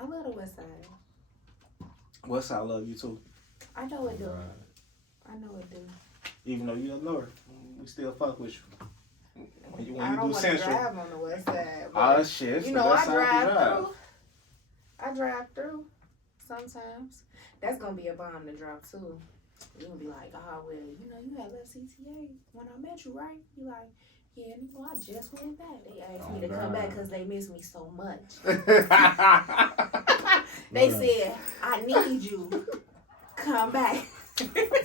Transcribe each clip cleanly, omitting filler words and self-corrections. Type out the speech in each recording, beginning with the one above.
I love the West Side. West Side love you too. I know it do. I know it do. Even though you up north, we still fuck with you. When you I don't do want to Central. drive on the West Side. Oh shit! You know, I drive through. I drive through sometimes. That's gonna be a bomb to drop too. You're gonna be like, oh well, you know, you had left CTA when I met you, right? You like, yeah, you know, I just went back. They asked me to come back because they miss me so much. They said, I need you. Come back.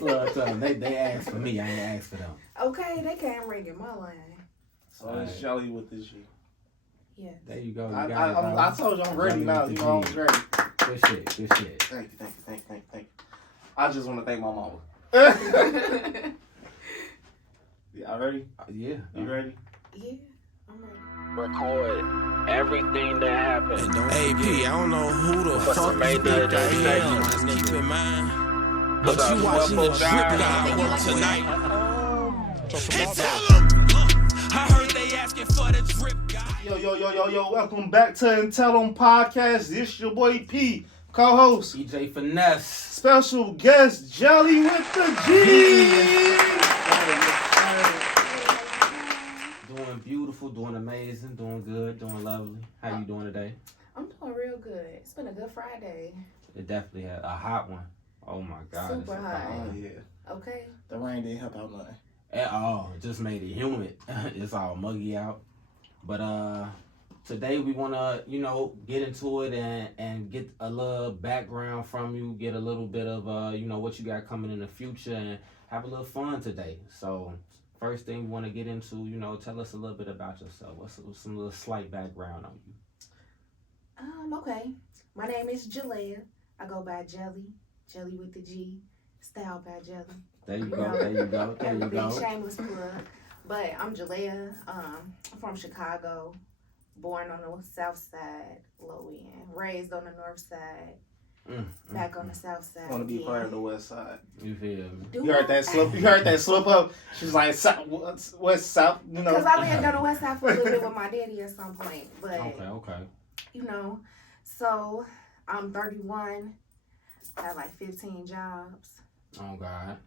Look, they asked for me. I ain't asked for them. Okay, they can't ring in my line. So it's Gelai with the G. Yeah. There you go. You I told you I'm ready now. You know I'm ready. Good shit. Good shit. Thank you. I just want to thank my mama. Y'all ready? Yeah. You ready? Yeah, I'm ready. Record everything that happened. AP, I don't know who the fuck you think I am. Just keep in mind. But you watching the Drip God work tonight. And tell them, I heard they asking for the Drip God. Yo. Welcome back to AnTellEm Podcast. This your boy P, co-host. EJ Finesse. Special guest, Gelai with the G. Doing beautiful, doing amazing, doing good, doing lovely. How you doing today? I'm doing real good. It's been a good Friday. It definitely had a hot one. Oh my God. Super hot. Oh yeah. Okay. The rain didn't help out nothing. At all. It just made it humid. It's all muggy out. But today we want to, get into it and get a little background from you, get a little bit of, what you got coming in the future and have a little fun today. So first thing we want to get into, tell us a little bit about yourself. What's some little slight background on you? Okay. My name is Gelai. I go by Gelai. Gelai with the G. Style by Gelai. There you go. Big shameless plug. But I'm Gelai. I'm from Chicago. Born on the south side, low end. Raised on the north side. Back on the south side. Want to be part of the west side. You feel me? You heard that slip up. She's like west south. Because I lived on the west side for a little bit with my daddy at some point. But okay. So I'm 31. Have like 15 jobs. Oh God.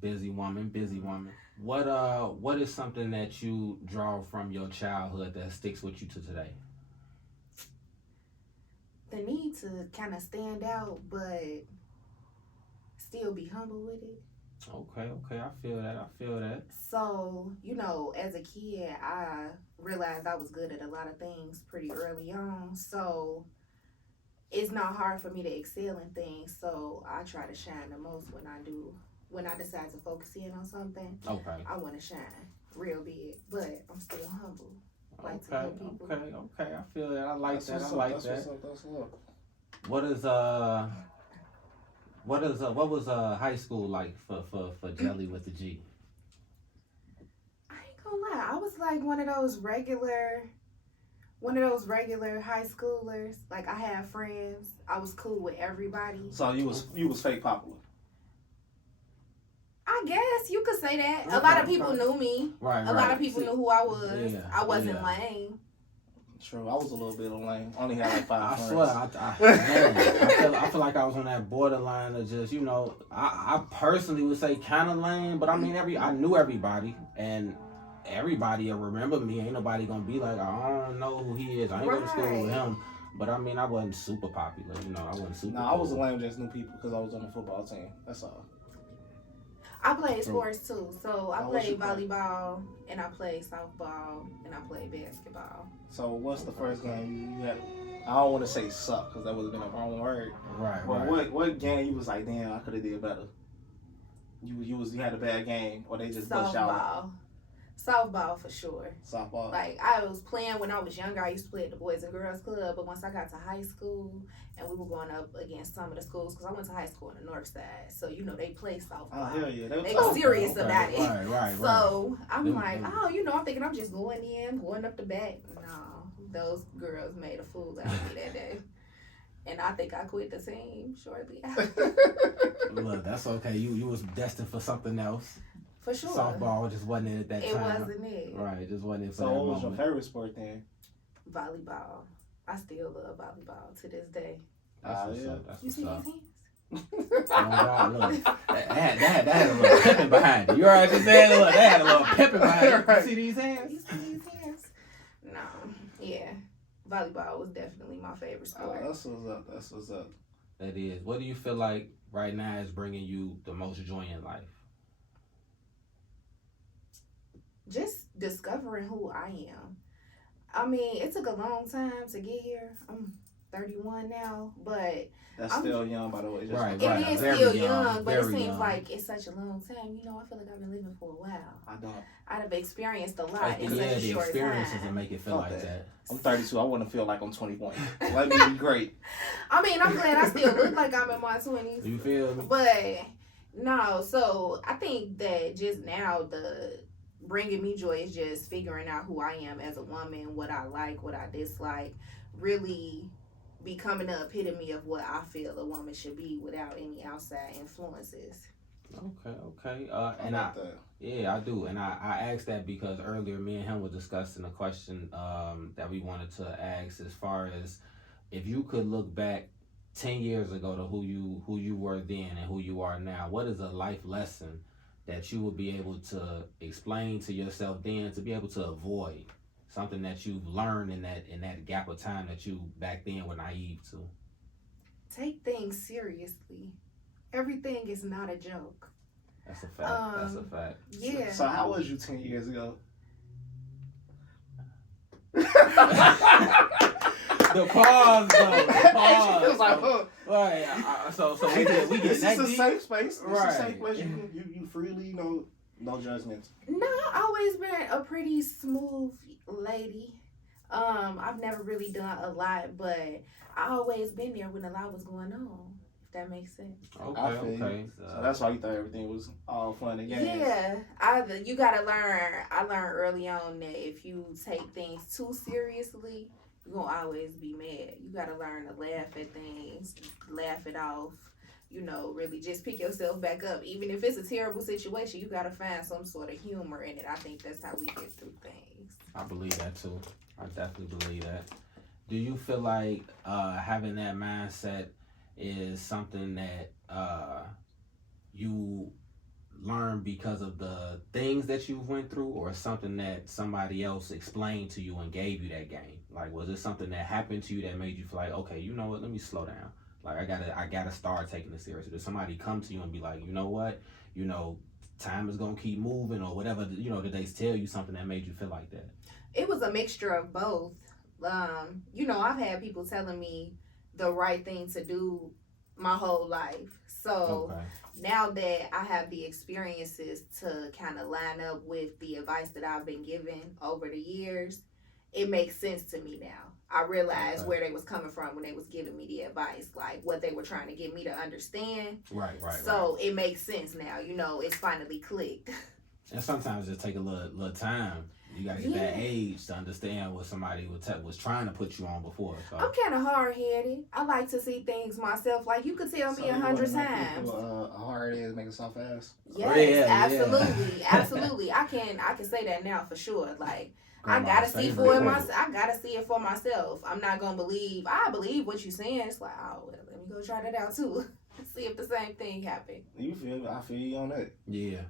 Busy woman. What is something that you draw from your childhood that sticks with you to today? The need to kind of stand out, but still be humble with it. Okay, I feel that. So, as a kid, I realized I was good at a lot of things pretty early on. So, it's not hard for me to excel in things. So, I try to shine the most when I decide to focus in on something. Okay. I want to shine real big, but I'm still humble. Okay. I feel that. I like that. That's what's up. What was high school like for Gelai with the G? I ain't gonna lie, I was like one of those regular high schoolers. Like, I had friends. I was cool with everybody. So you was fake popular. I guess you could say that. A lot of people knew me. Right. A lot of people knew who I was. Yeah, I wasn't lame. True, I was a little bit lame. Only had like 5 friends. I feel like I was on that borderline of just, I personally would say kind of lame, but I mean, I knew everybody, and everybody will remember me. Ain't nobody gonna be like, I don't know who he is. I ain't go to school with him. But I mean, I wasn't super popular. I wasn't super. I was lame, just new people because I was on the football team. That's all. I played sports too. So I played volleyball, and I played softball, and I played basketball. So what's the first game you had? I don't want to say suck because that would have been a wrong word. Right. But what game you was like, damn, I could have did better? You had a bad game, or they just bust out? Softball for sure. Softball. Like, I was playing when I was younger. I used to play at the Boys and Girls Club, but once I got to high school and we were going up against some of the schools, because I went to high school in the north side, so they play softball. Oh hell yeah, they were serious about it. Right. So I'm like, I'm thinking I'm just going up the bat. No, those girls made a fool out of me that day. And I think I quit the team shortly after. Look, that's okay. You was destined for something else. For sure. Softball just wasn't it at that time. It wasn't it. Right, just wasn't it for so that what was moment. your favorite sport then? Volleyball. I still love volleyball to this day. That's what's yeah. up. That's You what's see up. these hands? Oh God, look. That had a little pimping behind it. You already just said that had a little pimping behind it. You see these hands? You see these hands? No. Yeah. Volleyball was definitely my favorite sport. That's what's up. That's what's up. That is. What do you feel like right now is bringing you the most joy in life? Just discovering who I am. I mean, it took a long time to get here. I'm 31 now, but That's still young, by the way. Just Right, it is very still young, young, but it very seems young. like it's such a long time. You know, I feel like I've been living for a while. I don't. I've experienced a lot Like, in such a the short experiences time. that make it feel Fuck like that. that. I'm 32. I want to feel like I'm 21. Let me be great. I mean, I'm glad I still look like I'm in my 20s. You feel me? But no, so I think that just now the bringing me joy is just figuring out who I am as a woman, what I like, what I dislike, really becoming the epitome of what I feel a woman should be without any outside influences. Okay. And I do. And I asked that because earlier me and him were discussing a question that we wanted to ask as far as if you could look back 10 years ago to who you were then and who you are now, what is a life lesson that you would be able to explain to yourself then to be able to avoid something that you've learned in that gap of time that you back then were naive to? Take things seriously. Everything is not a joke. That's a fact. That's a fact. Yeah. So how was you 10 years ago? The pause, though. The pause. It was like, though. Right. So we get this that is a deep. safe space. This Right. is a safe place. You freely, no judgment. No, I've always been a pretty smooth lady. I've never really done a lot, but I always been there when a lot was going on. If that makes sense. I feel Okay. you. So that's why you thought everything was all fun and games. Yeah, you gotta learn. I learned early on that if you take things too seriously, you're gonna always be mad. You gotta learn to laugh at things, laugh it off. You know, really just pick yourself back up. Even if it's a terrible situation, you gotta find some sort of humor in it. I think that's how we get through things. I believe that too. I definitely believe that. Do you feel like having that mindset is something that you learn because of the things that you went through, or something that somebody else explained to you and gave you that game? Like, was it something that happened to you that made you feel like, okay, you know what, let me slow down. Like, I gotta start taking this seriously. Did somebody come to you and be like, you know what, time is gonna keep moving, or whatever, did they tell you something that made you feel like that? It was a mixture of both. I've had people telling me the right thing to do my whole life. So now that I have the experiences to kind of line up with the advice that I've been given over the years, it makes sense to me now. I realize where they was coming from when they was giving me the advice, like what they were trying to get me to understand. Right. So it makes sense now. It's finally clicked. And sometimes it take a little time. You gotta get that age to understand what somebody was trying to put you on before. So. I'm kind of hard-headed. I like to see things myself. Like, you could tell me 100 times. Hard is making soft ass. Yes, absolutely, absolutely. I can say that now for sure. Like, I gotta see for it myself. I gotta see it for myself. I'm not gonna believe. I believe what you're saying. It's like, oh well, let me go try that out too. See if the same thing happened. You feel me? I feel you on that. Yeah.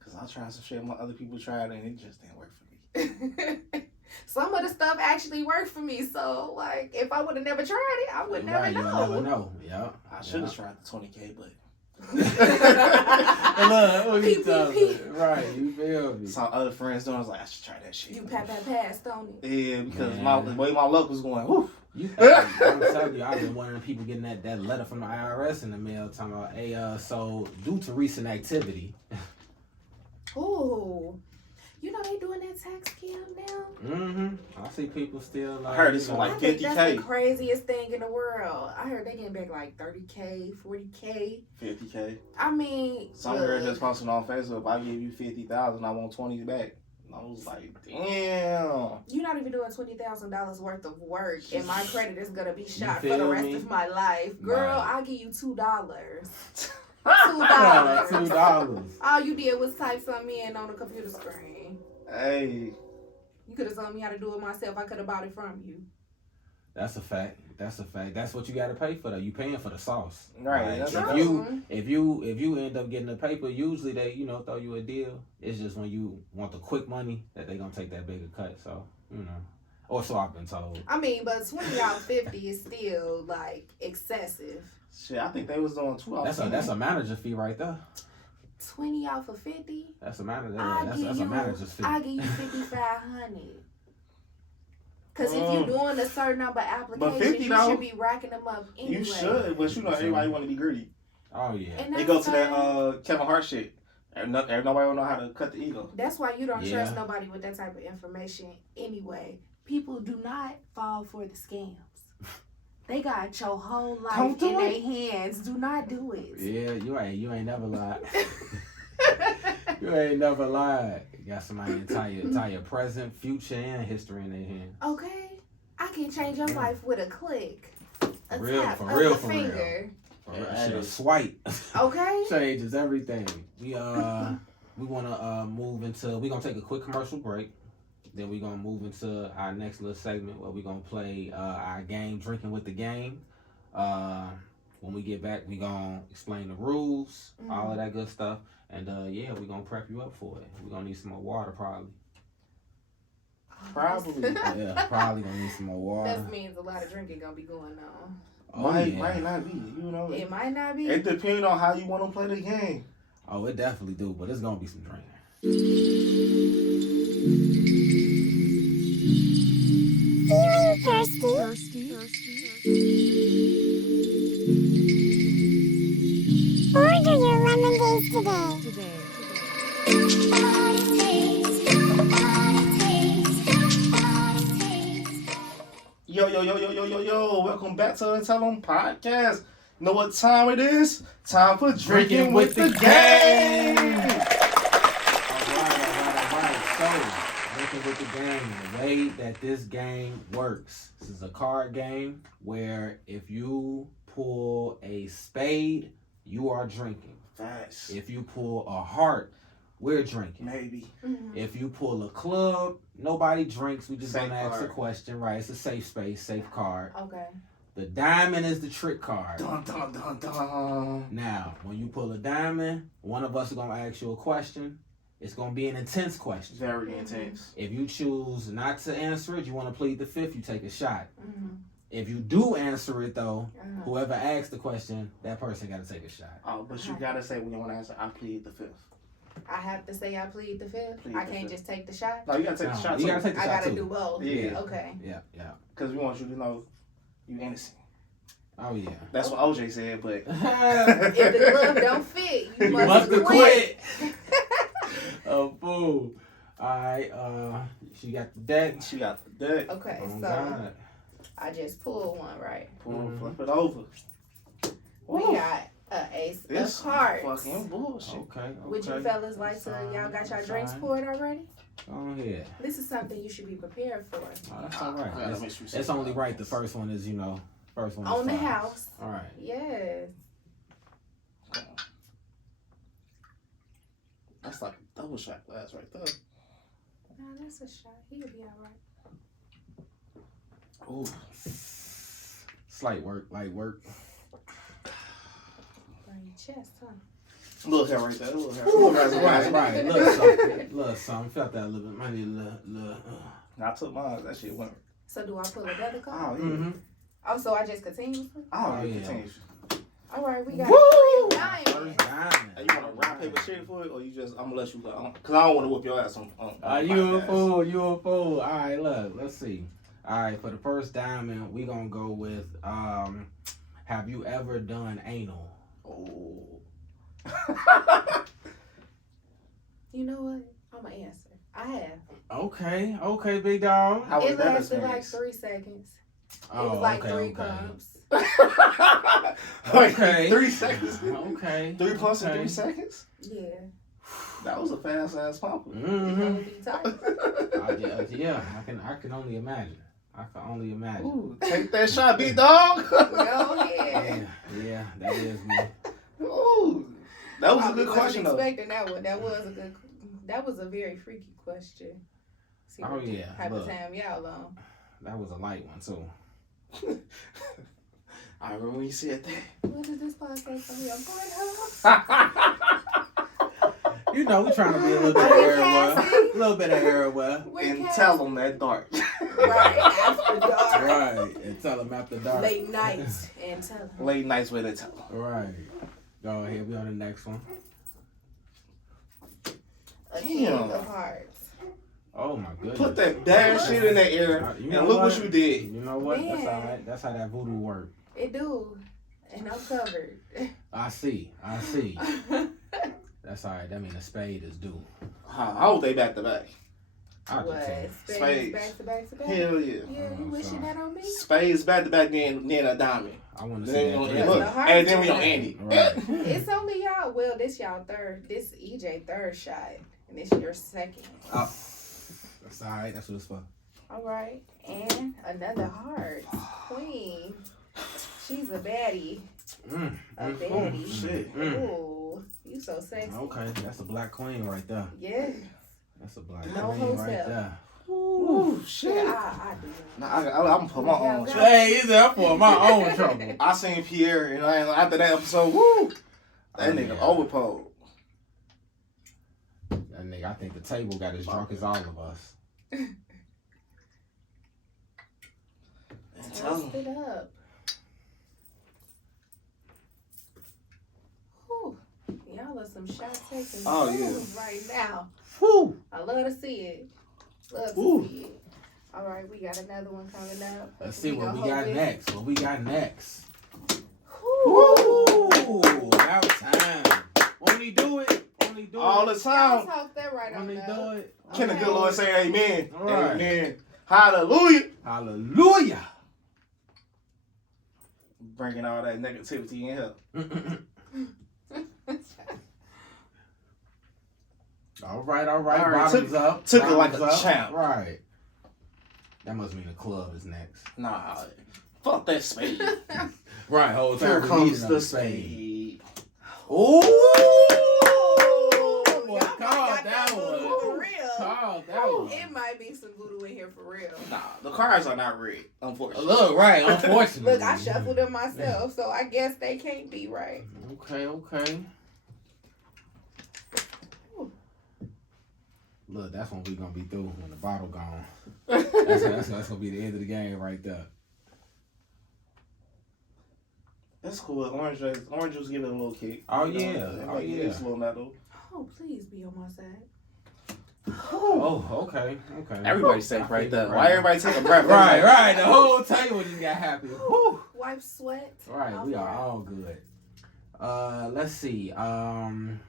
Cause I tried some shit other people tried and it just didn't work for me. Some of the stuff actually worked for me. So, like, if I would have never tried it, I would never know. You'll never know. Yeah. I should have tried the 20K, but. Right, you feel me? Some other friends doing, I was like, I should try that shit. You passed on it. Yeah, because the way my luck was going, whoo. I'm telling you, I've been one of the people getting that letter from the IRS in the mail talking about, hey, so due to recent activity. Ooh. They doing that tax scam now? Mm-hmm. I see people still like. I heard it's like 50K. I think that's the craziest thing in the world. I heard they getting back like 30K, 40K. 50K. I mean, some girl just posted on Facebook, if I give you 50,000, I want 20 back. And I was like, damn. You're not even doing $20,000 worth of work, and my credit is gonna be shot for the feel rest me? of my life. Girl, Right. I'll give you $2. $2. All you did was type something in on the computer screen. Hey. You could have told me how to do it myself. I could have bought it from you. That's a fact. That's a fact. That's what you got to pay for, though. You paying for the sauce. Right. Like, That's if you end up getting the paper, usually they throw you a deal. It's just when you want the quick money that they gonna take that bigger cut. So or so I've been told. I mean, but $20 out 50 is still like excessive. Shit, I think they was doing 2 out. That's a manager fee right there. 20 out for 50. That's a manager. That's a manager's fee. I give you 5,500. Cause if you're doing a certain number of applications, you should be racking them up anyway. You should, but everybody want to be greedy. Oh yeah. They go to that Kevin Hart shit. Nobody will know how to cut the ego. That's why you don't trust nobody with that type of information anyway. People do not fall for the scams. They got your whole life in their hands. Do not do it. Yeah, you ain't never lied. You ain't never lied. You got somebody entire present, future, and history in their hands. Okay, I can change your life with a click. A real, tap for of real, a for finger. real. Shit, a swipe. Okay. Changes everything. We wanna move into. We gonna take a quick commercial break. Then we gonna move into our next little segment where we gonna play our game, Drinking with the Game. When we get back, we gonna explain the rules, all of that good stuff. And we gonna prep you up for it. We gonna need some more water, probably. Probably. Yeah, probably gonna need some more water. That means a lot of drinking gonna be going on. Might not be, It might not be. It depends on how you want to play the game. Oh, it definitely do, but it's gonna be some drinking. Feeling thirsty? Order your lemonades today. Yo. Welcome back to the AnTellEm podcast. You know what time it is? Time for Drinking with the Game. Alright. So, Drinking with the Game. The way that this game works. This is a card game where if you pull a spade, you are drinking. Facts. If you pull a heart, we're drinking. Maybe. If you pull a club, nobody drinks. We just Safe gonna ask a card. question, right? It's a safe space, safe card. Okay. The diamond is the trick card. Dun, dun, dun, dun. Now, when you pull a diamond, one of us is gonna ask you a question. It's gonna be an intense question. Very intense. If you choose not to answer it, you want to plead the fifth, you take a shot. If you do answer it though, whoever asks the question, that person got to take a shot. Oh, but you gotta say when you want to answer, I plead the fifth. I have to say I plead the fifth. Plead I the can't fifth. just take the shot. No, you gotta take the shot. You too. gotta take the I shot gotta too. do both. Yeah. Okay. Yeah. Because we want you to know you innocent. Oh yeah. That's what OJ said, but If the glove don't fit, you must quit. Oh fool. Alright, she got the deck. she got the deck. Okay, Oh, so God. I just pulled one, right? Flip it over. We Woo. got a ace This of hearts. fucking bullshit. Okay. Would you fellas like to, y'all got your drinks poured already? Oh yeah. This is something you should be prepared for. Oh, that's all right. That makes me It's only right. The first one is, first one is On the fine. house. All right. Yes. That's like a double shot glass right there. No, that's a shot. He'll be alright. Ooh. Slight work, light work. On your chest, huh? Little hair right there. Little hair. Right. Little something. Felt that a little bit. Might need a little. I took mine. That shit went. So do I pull another card? Oh, yeah. Mm-hmm. Oh, so I just continue? Oh, yeah. continue. Alright, we got Woo! diamonds. Hey, you want to rock, paper, shit for it, or you just, I'm going to let you go? Because I don't want to whoop your ass on You a podcast. fool. You a fool. All right, look. Let's see. All right, for the first diamond, we gonna go with have you ever done anal? Oh. You know what? I'm going to answer. I have. Okay, big dog. How was It that lasted like experience? 3 seconds. Oh, It was like okay, 3 okay. pumps. Okay. 3 seconds. Okay. 3 pumps in okay. 3 seconds? Yeah. That was a fast ass pumper. Mm-hmm. Be tight. Yeah, I can only imagine. I can only imagine. Ooh, take that shot, big dog. Go ahead. Yeah, that is me. Ooh, that was a good I question wasn't though. expecting that one. That was a very freaky question. See Oh, what yeah, type look. of time y'all on. That was a light one too. I remember when you said that. What is this podcast for me? I'm going home. You know, we trying to be a little bit of everywhere. A little bit of everywhere. And tell them that dark. Right, after dark. Right. And tell them after dark. Late nights and tell them. Late nights with it tell them. Right. Go ahead. We on the next one. A king of hearts. Oh my goodness. Put that bad shit in that air and look what you did. You know what? Man. That's all right. That's how that voodoo work. It do. And I'm covered. I see. That's all right. That means a spade is due. How old they back to back? I What? can Spades. Back to back to back? Hell yeah. Yeah, you wishing that on me? Spades back to back, then a diamond. I want to see Then that. we Yeah, look, the heart and then we on shot. Andy. Right. It's only y'all. Well, this y'all third. This EJ third shot. And this your second. Oh. That's all right. That's what it's for. All right. And another heart. Queen. She's a baddie. A baddie. Shit. Ooh. You so sexy. Okay. That's a black queen right there. Yeah. That's a black No queen hotel. right there. Ooh, shit. Yeah, I do. Nah, I'm gonna put my own trouble. Hey, he's there for my own trouble. I seen Pierre, and after that episode, woo, that nigga yeah. overpolled. That nigga, I think the table got as drunk as all of us. Toast it up. Whew. Y'all are some shot takers. Oh, yeah. Right now. Whew. I love to see it. Love to Ooh. see it. All right, we got another one coming up. Let's see what gonna we got hold it. next. What we got next. Whew. Ooh, about time. Won't he do it? Won't he do All it? the Y'all time. talk that right on Won't he there. do it? Can the good Lord say amen? All right. Amen. Hallelujah. Hallelujah. Bringing all that negativity in here. All right. All right, Bottoms up. took it like bottoms a up. champ. Right. That must mean the club is next. Nah, fuck that spade. Right, whole time Here we comes need another the spade. Ooh! Y'all Call got that voodoo one. for real. Call that one. It might be some voodoo in here for real. Nah, the cards are not rigged, unfortunately. Look, right, unfortunately. Look, I shuffled them myself, so I guess they can't be right. Okay. Look, that's when we gonna be through when the bottle gone. That's gonna be the end of the game right there. That's cool. Orange juice give it a little kick. Oh, You know, yeah. it Oh, make it yeah. taste a little metal. Oh, please be on my side. Oh, okay. Everybody's safe right there. Right. Why everybody take a breath? Right. The whole table just got happy. Whew. Wipe sweat. Right, we are all good. Let's see. I'm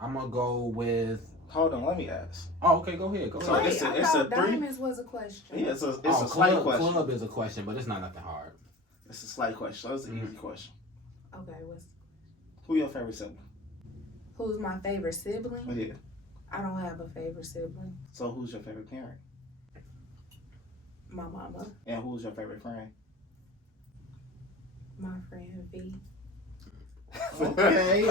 gonna go with. Hold on, let me ask. Oh, okay. Go ahead. So Wait, it's a I thought three? diamonds was a question. Yeah, it's a Oh, slight question. Club is a question, but it's not nothing hard. It's a slight question. So it's an easy question. Okay, Who your favorite sibling? who's my favorite sibling? Oh, yeah. I don't have a favorite sibling. So who's your favorite parent? My mama, And who's your favorite friend? my friend V. Okay.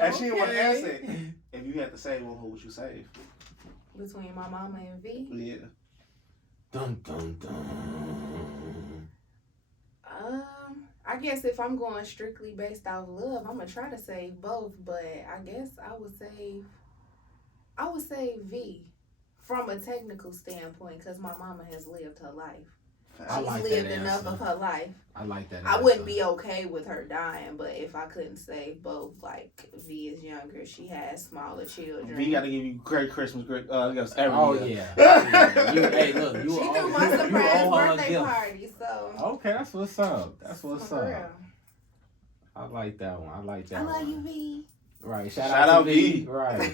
And she want to answer it. If you had to save one, who would you save? Between my mama and V. Yeah. Dun dun dun. I guess if I'm going strictly based off love, I'm gonna try to save both, but I guess I would save V from a technical standpoint because my mama has lived her life. I She's like that lived enough answer. of her life. I like that. I wouldn't be okay with her dying, but if I couldn't save both, like V is younger, she has smaller children. We got to give you great Christmas gifts every Oh year. yeah. Hey, look, She you threw my you surprise owe her a birthday gift. party, so Okay, that's what's up. That's what's for up. real. I like that one. I love you, V. Right. Shout Shout out out to V. V. Right.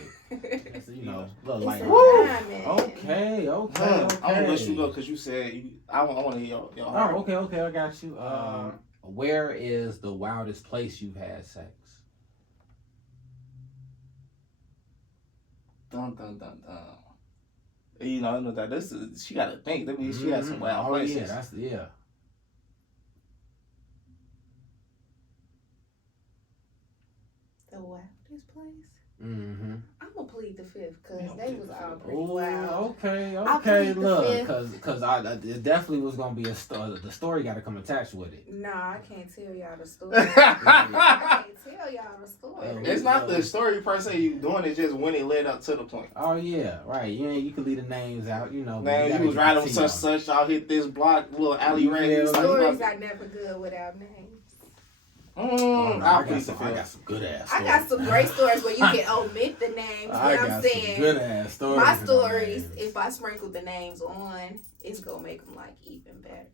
So, you know, look It's like. a Woo! diamond. Okay. I'm gonna let you go because you said I want to hear your heart. Oh, okay, I got you. Where is the wildest place you've had sex? Dun dun dun dun. You know that this is she got to think. That means she has some wild places. Yeah, that's yeah. The wildest place? Mm-hmm. I'm gonna plead the fifth because they was all pretty Oh, wild. okay. Look, cause it definitely was gonna be a story. The story got to come attached with it. Nah, I can't tell y'all the story. I can't tell y'all the story. It's not the story per se you doing, it's just when it led up to the point. Oh yeah, right. You can leave the names out, you know. Man, you was riding with such, y'all hit this block, little alleyway. Stories are never good without names. I got some good ass stories. I got some great stories where you can omit the names. But I'm saying, good ass stories. My stories, if I sprinkle the names on, it's gonna make them like even better.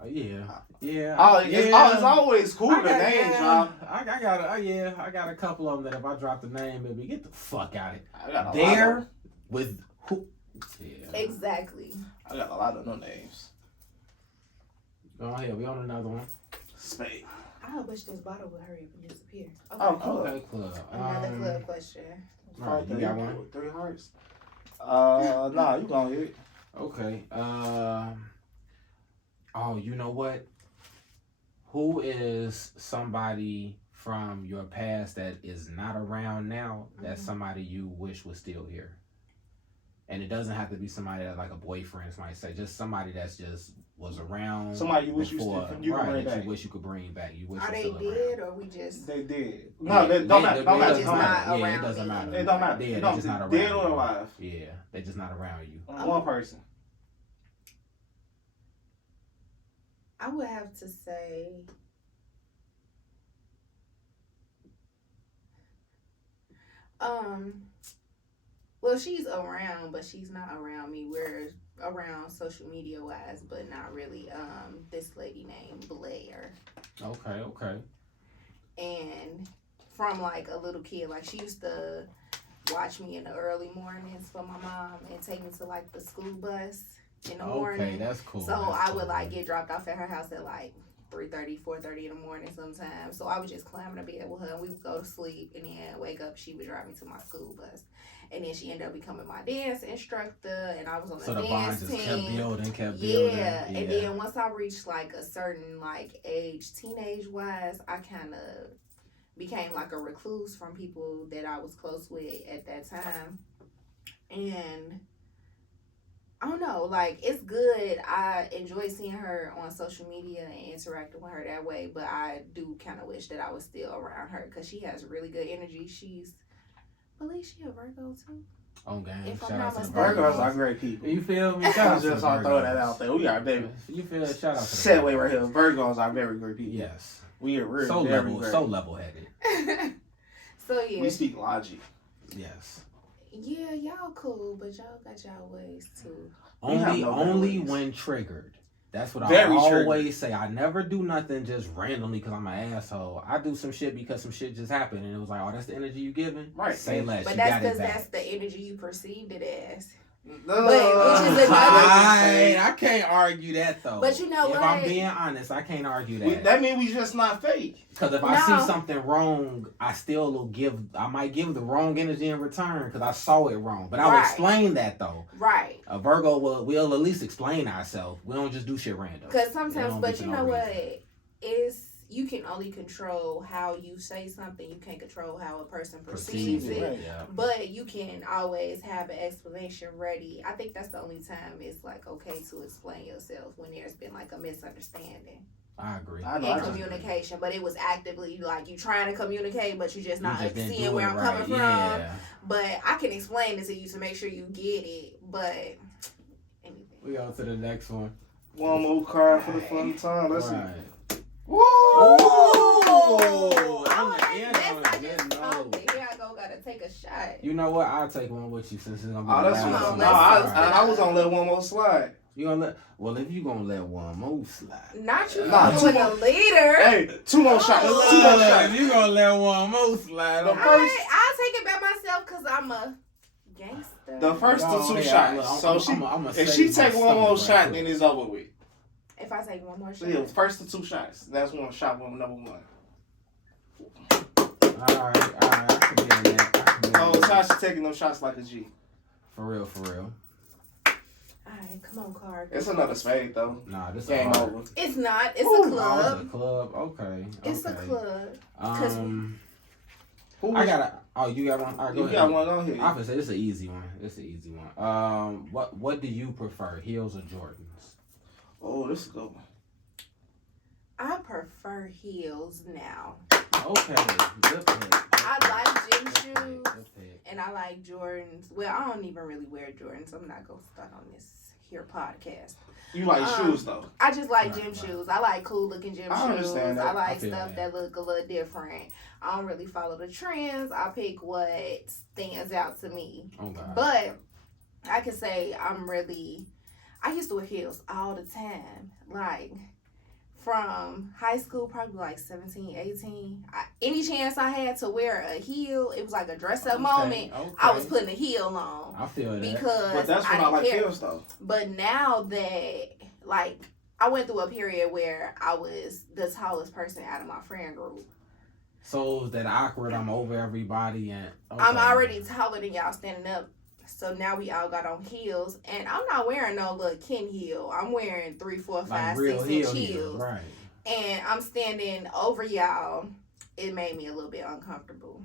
Oh yeah. It's always cool the names, y'all. I got a couple of them that if I drop the name, baby, get the fuck out of it. I got There with who? Yeah. Exactly. I got a lot of no names. Go ahead, we on another one. Spade. I wish this bottle would hurry up and disappear. Okay. Okay, club. Another club question. Right, you got one? 3 hearts. Nah, you gonna hit it. Okay. Oh, you know what? Who is somebody from your past that is not around now? That's somebody you wish was still here. And it doesn't have to be somebody that like a boyfriend, somebody say, just somebody that's just was around. Somebody you wish before, you could bring back. You wish you could bring back. You wish Are they dead or we just? They did. No, they don't matter. Don't matter. Yeah, it doesn't matter. It don't matter. They're just not around. Dead or alive. Yeah, they're just not around you. One person. I would have to say. Well, she's around, but she's not around me. We're around social media wise, but not really. This lady named Blair. Okay. And from like a little kid, like she used to watch me in the early mornings for my mom and take me to like the school bus in the morning. Okay, that's cool. So I would like get dropped off at her house at like 3:30, 4:30 in the morning sometimes. So I would just climb in the bed with her and we would go to sleep and then wake up. She would drive me to my school bus. And then she ended up becoming my dance instructor and I was on the dance team. Kept building. Yeah. And then once I reached like a certain like age, teenage wise, I kind of became like a recluse from people that I was close with at that time. And I don't know, like it's good. I enjoy seeing her on social media and interacting with her that way, but I do kind of wish that I was still around her because she has really good energy. I believe she a Virgo too. Oh, gang. If Shout I'm out not to the mistaken. Virgos are great people. You feel me? I Shout out to just the want to throw that Virgos. out there. We are, baby. You feel? Shout out to the Segue right here. Virgos are very great people. Yes. We are So very great. so level-headed. So yeah. We speak logic. Yes. Yeah, y'all cool, but y'all got y'all ways too. Only when triggered. That's what Very I triggered. always say. I never do nothing just randomly because I'm an asshole. I do some shit because some shit just happened and it was like, oh, that's the energy you giving? Right. Say less. But you that's got it because back. that's the energy you perceived it as. No. Which is another. I can't argue that though. But you know if what? I'm being honest, I can't argue that. That means we just not fake. Because if I see something wrong, I might give the wrong energy in return because I saw it wrong. But I will explain that though. Right. A Virgo will at least explain ourselves. We don't just do shit random. Because sometimes, but you know what? You can only control how you say something. You can't control how a person perceives it. Right. Yeah. But you can always have an explanation ready. I think that's the only time it's like okay to explain yourself when there's been like a misunderstanding. I agree. In communication, but it was actively like you trying to communicate, but you just not didn't seeing do where it I'm right. coming from. Yeah. But I can explain it to you to make sure you get it. But anything. We go to the next one. One more card for the fun time. Let's see. Woo! Here I go. Gotta take a shot. You know what? I'll take one with you since it's gonna be. I was gonna let one more slide. You gonna let? Well, if you gonna let one more slide, not you doing the leader. Hey, 2 more shots. 2 more shots. If you gonna let one more slide, I'll take it by myself because I'm a gangster. The first 2 shots. So if she take one more shot, then it's over with. If I take one more shot. Yeah, first 2 shots. That's one shot. Number 1. All right. I can be in that. Oh, Tasha taking those shots like a G. For real. Alright, come on, card. It's another spade though. Nah, this game is over. It's not. It's a club. Oh, it's a club. Okay. It's a club. Who I got a. Oh, you got one? All right, go You ahead. got one on here. I would say it's an easy one. It's an easy one. What do you prefer, heels or Jordans? Oh, this is a good one. I prefer heels now. Okay, good pick. I like gym Good shoes. pick. And I like Jordans. Well, I don't even really wear Jordans. I'm not going to start on this here podcast. You like shoes though. I just like Right, gym right. shoes. I like cool looking gym I shoes. understand that. I like I feel stuff that. that look a little different. I don't really follow the trends. I pick what stands out to me. Oh God. But I can say I used to wear heels all the time. Like from high school, probably like 17, 18. Any chance I had to wear a heel, it was like a dress up moment. I was putting a heel on. I feel that. Because But that's when I didn't like care. heels though. But now that, like, I went through a period where I was the tallest person out of my friend group. So is that awkward? I'm over everybody and I'm already taller than y'all standing up. So now we all got on heels. And I'm not wearing no little Ken heel. I'm wearing 3, 4, 5, like 6 real inch heels, heels. right? And I'm standing over y'all. It made me a little bit uncomfortable.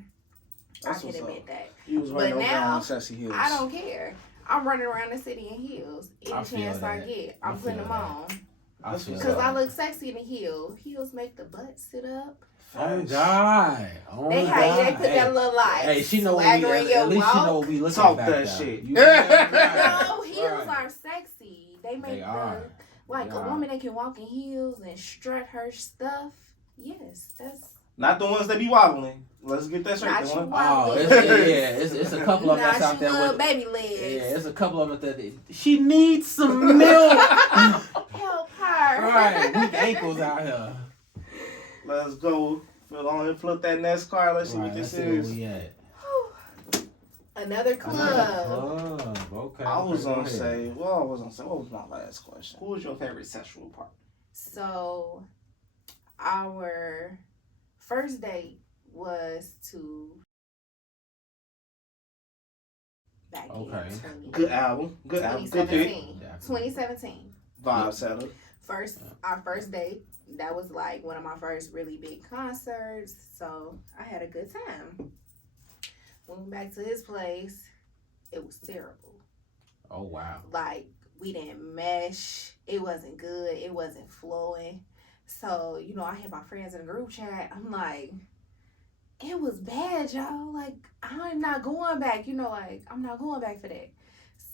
That's I can what's admit up. that. You was wearing But no now, brown sassy heels. I don't care. I'm running around the city in heels. I Any feel chance I that. get, I I'm putting feel them that. on. I feel Because that. I look sexy in a heel. Heels make the butt sit up. Oh God! Oh They God! put that little like Hey, she know we, swagger in your at least she know walk. we looking Talk back that there. shit. You feel that? No, heels Right. are sexy. They make They are. like They a are. woman that can walk in heels and strut her stuff. Yes, that's Not the ones that be wobbling. Let's get that straight. not The you one. Oh, wobbly. it's a couple of them that's Not out you there little with. baby Yeah, legs. it's a couple of them that she needs some milk. Help her. Right, weak ankles out here. Let's go. Fill on and flip that next card. Let's see Right, what let's this see where is. we at. Another club. Okay. I was okay, gonna go ahead. say, what was my last question? Who was your favorite sexual part? So, our first date was to back Okay. in Good album. Good album. Good pick. 2017. Vibe setter. Our first date, that was like one of my first really big concerts. So I had a good time. Went back to his place. It was terrible. Oh wow. Like, we didn't mesh. It wasn't good. It wasn't flowing. So, you know, I had my friends in the group chat. I'm like, it was bad, y'all. Like, I'm not going back. You know, like, I'm not going back for that.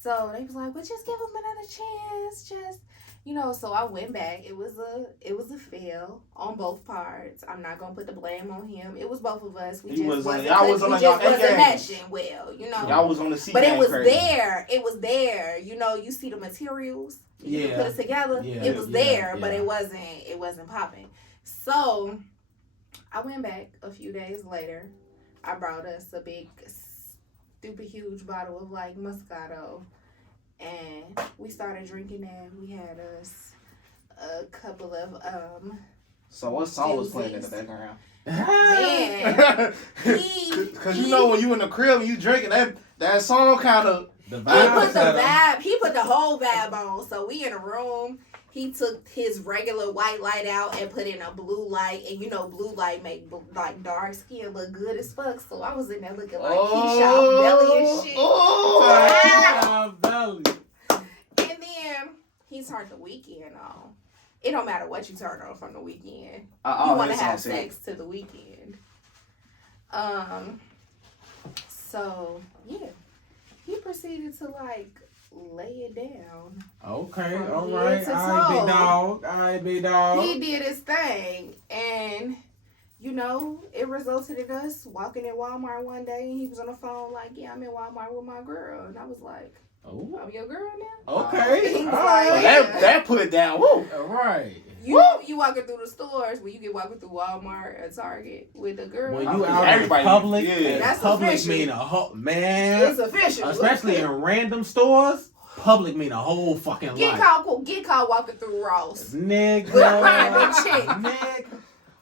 So they was like, well, just give him another chance. Just, you know, so I went back. It was a fail on both parts. I'm not gonna put the blame on him. It was both of us. We just wasn't meshing well, you know. Y'all was on the C But it game was crazy. there. It was there. You know, you see the materials. You Yeah. put it together. Yeah, It was yeah, there, but yeah. it wasn't popping. So I went back a few days later. I brought us a big, stupid, huge bottle of like Moscato, and we started drinking that. We had us a couple of So what song was playing in the background? man. Cause you know when you in the crib and you drinking that song kind of. The He vibe put the setter. vibe. He put the whole vibe on. So we in a room. He took his regular white light out and put in a blue light. And you know, blue light make like dark skin look good as fuck. So I was in there looking like Keisha off belly and shit. Oh. Belly. And then he turned the weekend on. It don't matter what you turn on from the weekend. You want to have sex to the weekend. So yeah, he proceeded to like lay it down. Okay, From all head right. to All right, big toe. dog. All right, big dog. He did his thing, and you know, it resulted in us walking in Walmart one day, and he was on the phone like, "Yeah, I'm in Walmart with my girl," and I was like, Oh, "I'm your girl now." okay. He was All like, right. That put it down. Woo. All right. You walking through the stores when you get walking through Walmart or Target with a girl. When I you mean, out in everybody- public, yeah. That's public official. mean a whole man. It's official. Especially in random stores, public mean a whole fucking Get lot. caught walking through Ross. Nigga. With a random chick. Nigga.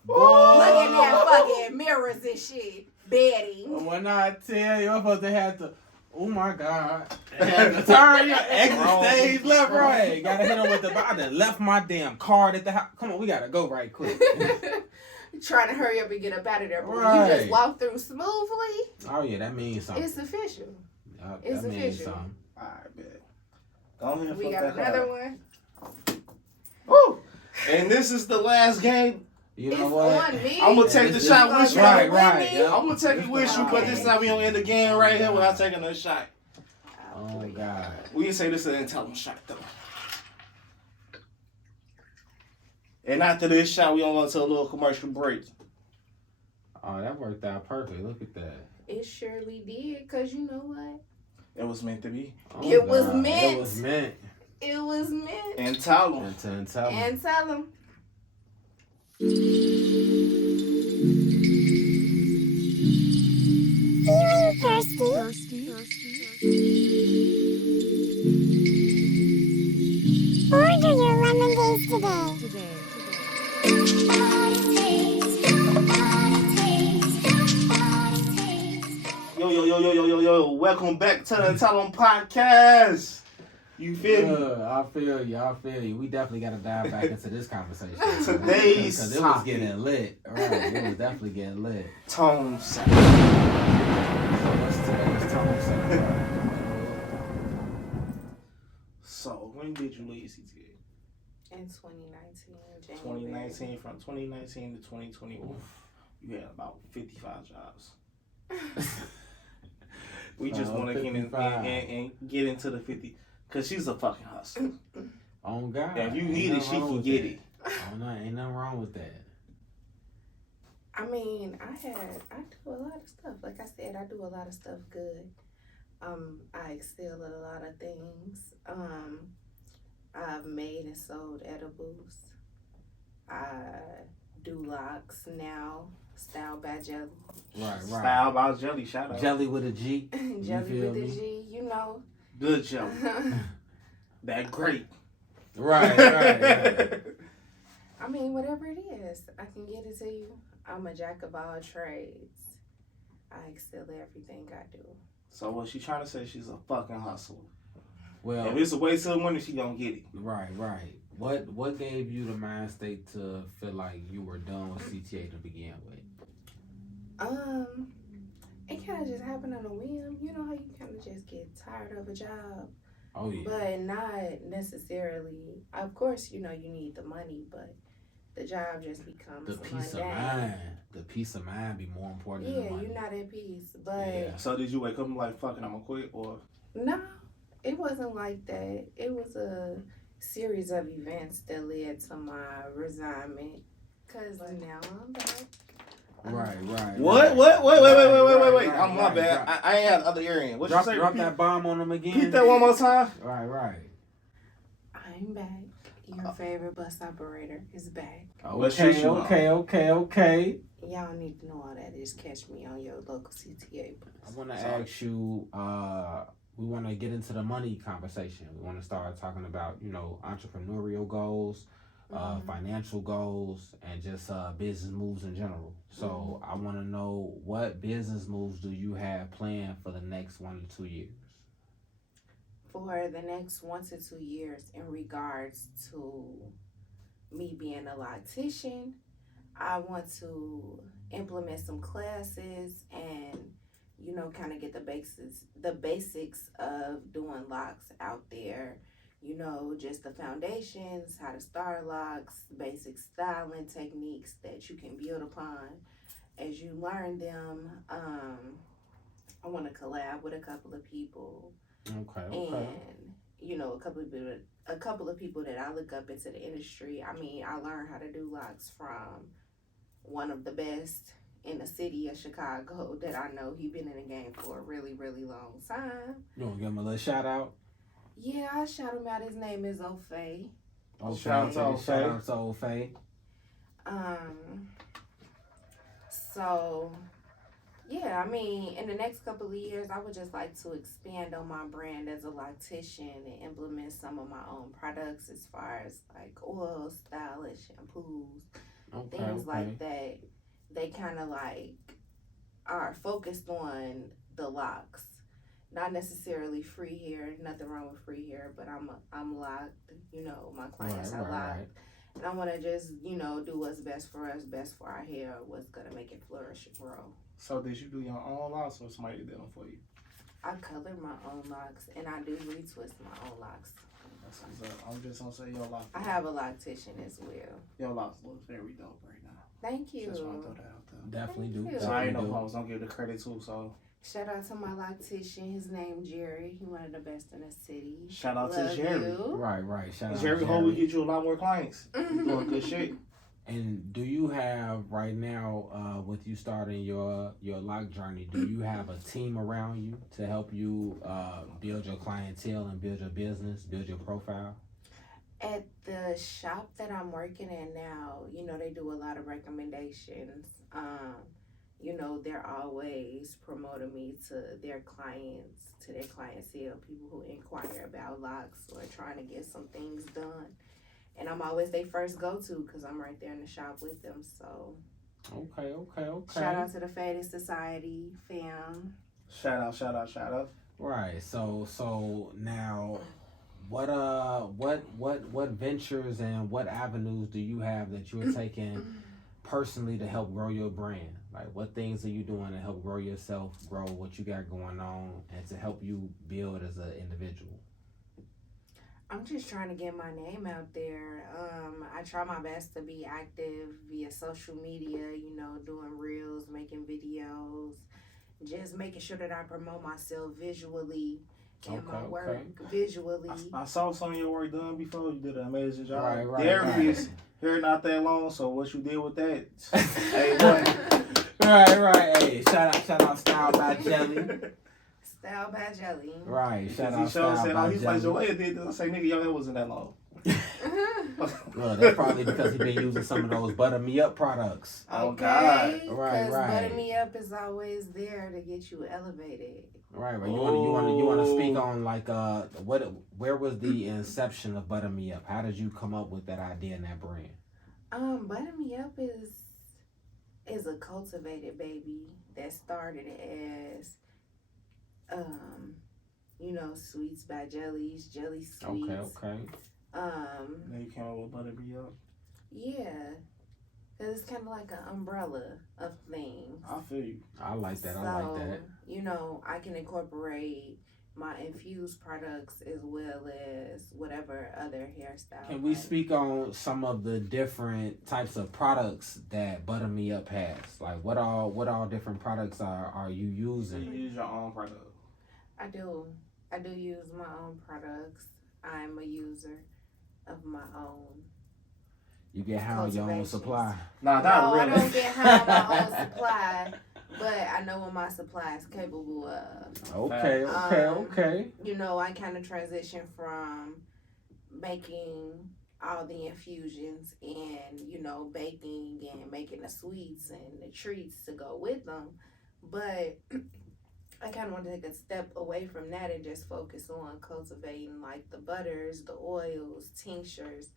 Looking Boy. at fucking mirrors and shit. Bedding. When I tell you, I'm supposed to have to. Oh my God. Turn your exit stage left, right. Gotta hit him with the. I done left my damn card at the house. Come on, we gotta go right quick. trying to hurry up and get up out of there. But when you Right. just walk through smoothly, Oh yeah, that means something. it's official. Yup, it's that means official. something. Alright, bet. Go ahead and We fuck got that another card. one. Woo! And this is the last game. You It's know what? on me. I'm gonna take the shot with you. Right, with right. me. Yep. I'm gonna take it with you, but this time we don't end the game right here without taking a shot. Oh God. We can say this is an AnTellEm shot though. And after this shot, we gonna go to a little commercial break. Oh, that worked out perfect. Look at that. It surely did, cause you know what? It was meant to be. Oh, It was God. meant. It was meant. It was meant. AnTellEm. And tell them. And tell them. Feeling thirsty? Order your lemonades today. Yo. Welcome back to the AnTellEm podcast. You feel me? I feel you. We definitely got to dive back into this conversation. Today's Because it was topic. getting lit. Right, it was definitely getting lit. Tone set. So what's today's tone set? So, when did you leave CTA? In 2019, January. 2019, from 2019 to 2021. You had about 55 jobs. We just want to get in 55. and get into the 50. Because she's a fucking hustler. Oh God. If you Ain't need it, nothing she wrong can with get that. it. Oh no, ain't nothing wrong with that. I mean, I do a lot of stuff. Like I said, I do a lot of stuff good. I excel at a lot of things. I've made and sold edibles. I do locks now, style by Jelly. Right. Style about jelly, shout out. Jelly with a G. Jelly feel with the me? G, you know. Good jelly. That great. Right. I mean, whatever it is, I can get it to you. I'm a jack of all trades. I excel at everything I do. So what she trying to say, she's a fucking hustler. Well, If it's a waste of money, she gonna get it. right. What gave you the mind state to feel like you were done with CTA to begin with? It kind of just happened on a whim. You know how you kind of just get tired of a job, Oh yeah. but not necessarily. Of course, you know you need the money, but the job just becomes The peace of mundane. mind. The peace of mind be more important than the Yeah, money. you're not at peace. But Yeah. So did you wake up and like, fucking, I'm gonna quit? Or no, it wasn't like that. It was a series of events that led to my resignment. Cause now I'm back. Right. what? Wait. Right, I'm my right, bad. right. I ain't had the other ear in. What you Drop say? that bomb on them again. Repeat that one more time. Right. I'm back. Your favorite bus operator is back. Let's shoot you Okay. Y'all need to know all that. Just catch me on your local CTA bus. I want to Sorry. ask you, we want to get into the money conversation. We want to start talking about, entrepreneurial goals, financial goals, and just business moves in general. So I want to know, what business moves do you have planned for the next 1 to 2 years? For the next 1 to 2 years, in regards to me being a loctician, I want to implement some classes and, kind of get the basics of doing locks out there. Just the foundations, how to start locks, basic styling techniques that you can build upon as you learn them. I want to collab with a couple of people. Okay. And a couple of people that I look up into the industry. I mean, I learned how to do locks from one of the best in the city of Chicago that I know. He been in the game for a really, really long time. You want to give him a little shout out? Yeah, I shout him out. His name is Ofe. Shout out to Ofe. Shout out to Ofe. So yeah, I mean, in the next couple of years, I would just like to expand on my brand as a loctician and implement some of my own products as far as like oil, styling, shampoos, things like that. They kind of like are focused on the locks, not necessarily free hair. Nothing wrong with free hair, but I'm locked. My clients are locked. And I want to just, you know, do what's best for us, best for our hair, what's going to make it flourish and grow. So did you do your own locks or somebody did them for you? I color my own locks, and I do retwist my own locks. That's what's up. I'm just gonna say your locks. I have a loctician as well. Your locks look very dope right now. Thank you. Just want to throw that out there. Definitely Thank do. you. So I ain't no Definitely do. problems. Don't give the credit too. So Shout out to my loctician. His name Jerry. He one of the best in the city. shout out Love to Jerry. you. Right. Shout out Jerry, to hope we get you a lot more clients. You doing good shit. And do you have right now, with you starting your lock journey, do you have a team around you to help you build your clientele and build your business, build your profile? At the shop that I'm working at now, you know, they do a lot of recommendations. You know, they're always promoting me to their clientele, people who inquire about locks or trying to get some things done. And I'm always their first go-to because I'm right there in the shop with them. So, Okay. shout out to the Faded Society fam. Shout out. Right. So now, what ventures and what avenues do you have that you're taking personally to help grow your brand? Like, what things are you doing to help grow yourself, grow what you got going on, and to help you build as an individual? I'm just trying to get my name out there. I try my best to be active via social media, you know, doing reels, making videos, just making sure that I promote myself visually and my work visually. I saw some of your work done before. You did an amazing job. Right. Derek is here not that long, so what you did with that? Hey, boy. Right. Hey, shout out Style by Jelly. Style by Jelly. Right. Shout He out Style said, by he's like, Jelly. Gelai did this. I say, nigga, your hair wasn't that long. Well, that's probably because he been using some of those Butter Me Up products. Oh, Okay, God. Right. Butter Me Up is always there to get you elevated. Right, but you want to speak on like where was the inception of Butter Me Up? How did you come up with that idea and that brand? Butter Me Up is a cultivated baby that started as you know, sweets by Jellies, Jelly Sweets. Okay. Then you came up with Butter Me Up. Yeah. Cause it's kind of like an umbrella of things. I feel you. I like that. I like that. You know, I can incorporate my infused products as well as whatever other hairstyle. Can we speak on some of the different types of products that Butter Me Up has? Like what all different products are you You using? use your own product. I do use my own products. I'm a user of my own. You get high on your own Cultivations. supply. Nah, No, not really. I don't get high on my own supply, but I know what my supply is capable of. Okay. You know, I kind of transitioned from making all the infusions and, you know, baking and making the sweets and the treats to go with them. But I kind of want to take a step away from that and just focus on cultivating like the butters, the oils, tinctures,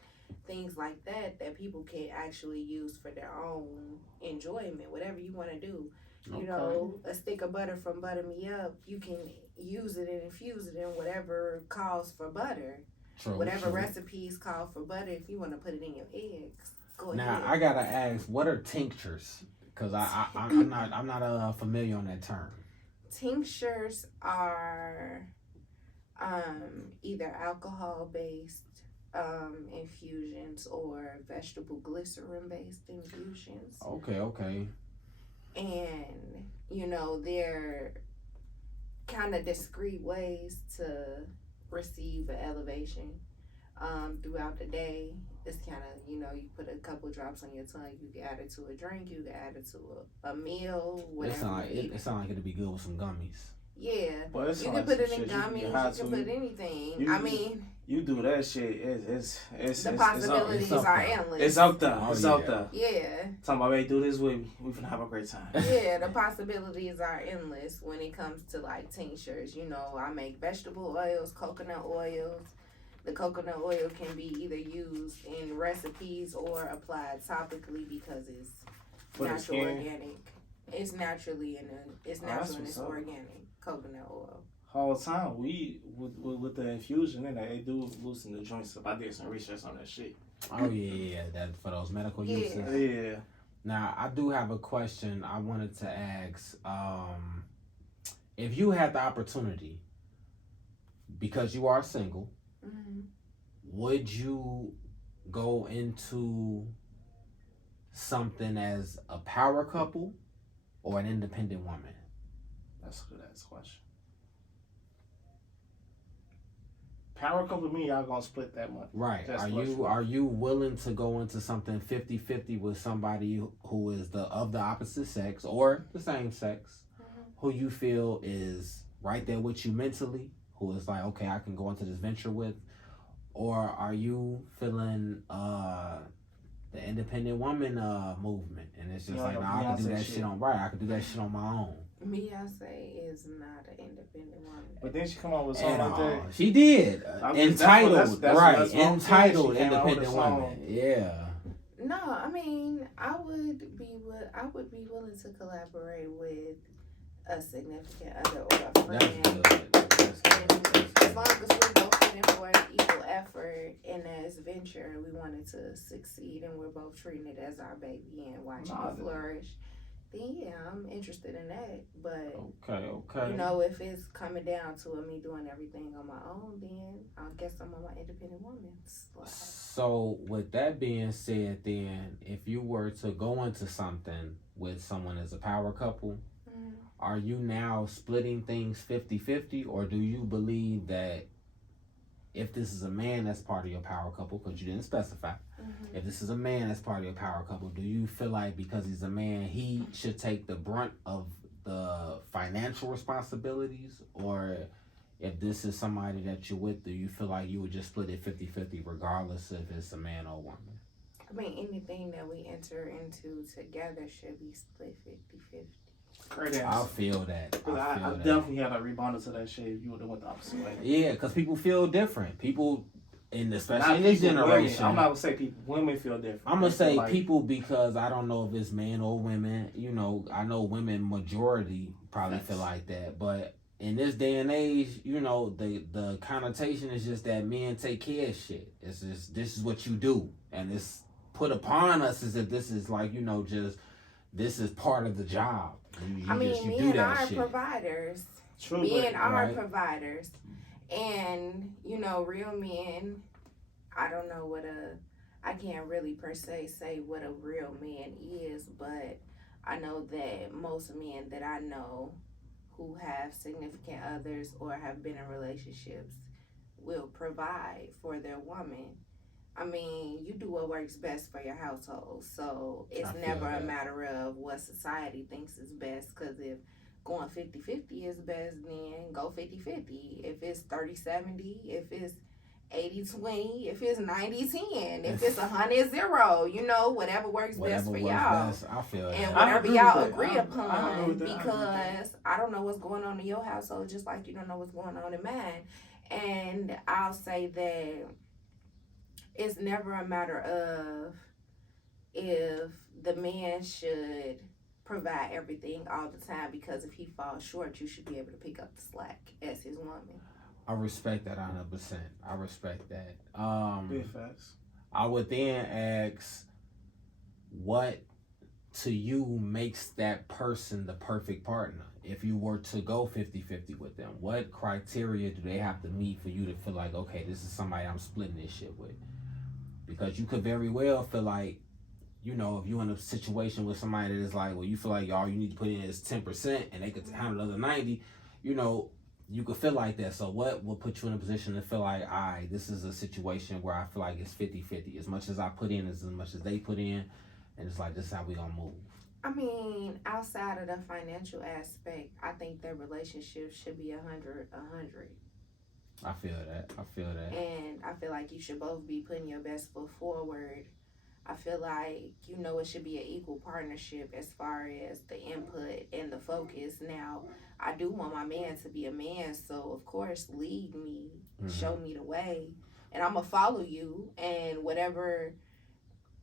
things like that people can actually use for their own enjoyment, whatever you want to do. You know, a stick of butter from Butter Me Up, you can use it and infuse it in whatever calls for butter. Whatever recipes call for butter, if you want to put it in your eggs, go ahead. Now I gotta ask, what are tinctures? Because I'm not familiar on that term. Tinctures are either alcohol-based infusions or vegetable glycerin-based infusions. Okay. And, you know, they're kind of discreet ways to receive an elevation throughout the day. It's kind of, you know, you put a couple drops on your tongue, you can add it to a drink, you can add it to a meal, whatever. It sounds like it'd be good with some gummies. Yeah, But you can put it in gummies, you can put anything. I mean, you do that shit. It's the possibilities are endless. It's up there. Oh, It's yeah. up there. Yeah. Talking about, hey, do this with me. We finna have a great time. Yeah, the possibilities are endless when it comes to like tinctures. You know, I make vegetable oils, coconut oils. The coconut oil can be either used in recipes or applied topically because it's natural organic. It's naturally it's natural and it's organic coconut oil. Whole time we with the infusion in there, they do loosen the joints up. I did some research on that shit. Oh yeah, that for those medical Yeah. uses. Yeah. Now I do have a question I wanted to ask. If you had the opportunity, because you are single, Mm-hmm. would you go into something as a power couple or an independent woman? That's a good ass question. Power couple me, y'all gonna split that money. Right. That's Are you willing to go into something 50-50 with somebody who is of the opposite sex or the same sex, who you feel is right there with you mentally, who is like, okay, I can go into this venture with? Or are you feeling the independent woman movement, and it's just like, nah, I can do that shit on I can do that shit on my own. Beyonce is not an independent woman. But then she come out with something like that. She did. Entitled, right? That's Entitled independent woman. Yeah. No, I mean, I would be willing to collaborate with a significant other or a friend. That's good. As long as we both put in for an equal effort in this venture, we wanted to succeed, and we're both treating it as our baby and watching it flourish. Then yeah, I'm interested in that. But okay. you know, if it's coming down to me doing everything on my own, then I guess I'm on my independent woman's side. So with that being said, then if you were to go into something with someone as a power couple, are you now splitting things 50-50, or do you believe that if this is a man that's part of your power couple, because you didn't specify, if this is a man that's part of your power couple, do you feel like because he's a man, he should take the brunt of the financial responsibilities? Or if this is somebody that you're with, do you feel like you would just split it 50-50 regardless if it's a man or a woman? I mean, anything that we enter into together should be split 50-50. Great answer. I feel that. I definitely had a rebounder to that shit if you would have went the opposite way. Yeah, because people feel different. People, especially in this generation. Women. I'm not gonna say people. Women feel different. I'm gonna say people because I don't know if it's men or women. You know, I know women majority probably feel like that, but in this day and age, you know, the connotation is just that men take care of shit. It's just, this is what you do, and it's put upon us as if this is like, you know, just this is part of the job. Men are providers. True, men are providers. And, you know, real men, I don't know I can't really per se say what a real man is, but I know that most men that I know who have significant others or have been in relationships will provide for their woman. I mean, you do what works best for your household. So it's never a matter of what society thinks is best. Because if going 50-50 is best, then go 50-50. If it's 30-70, if it's 80-20, if it's 90-10, if it's 100-0, you know, whatever works best for y'all. I feel and whatever y'all agree upon, because I don't know what's going on in your household, just like you don't know what's going on in mine. And I'll say that it's never a matter of if the man should provide everything all the time, because if he falls short, you should be able to pick up the slack as his woman. I respect that 100%. I respect that. Big facts. I would then ask, what to you makes that person the perfect partner? If you were to go 50-50 with them, what criteria do they have to meet for you to feel like, okay, this is somebody I'm splitting this shit with? Because you could very well feel like, you know, if you're in a situation with somebody that is like, well, you feel like all you need to put in is 10% and they could handle the other 90, you know, you could feel like that. So what will put you in a position to feel like, all right, this is a situation where I feel like it's 50-50. As much as I put in is as much as they put in, and it's like, this is how we gonna move. I mean, outside of the financial aspect, I think their relationship should be 100-100. I feel that. And I feel like you should both be putting your best foot forward. I feel like, you know, it should be an equal partnership as far as the input and the focus. Now, I do want my man to be a man, so of course, lead me, show me the way, and I'm gonna follow you. And whatever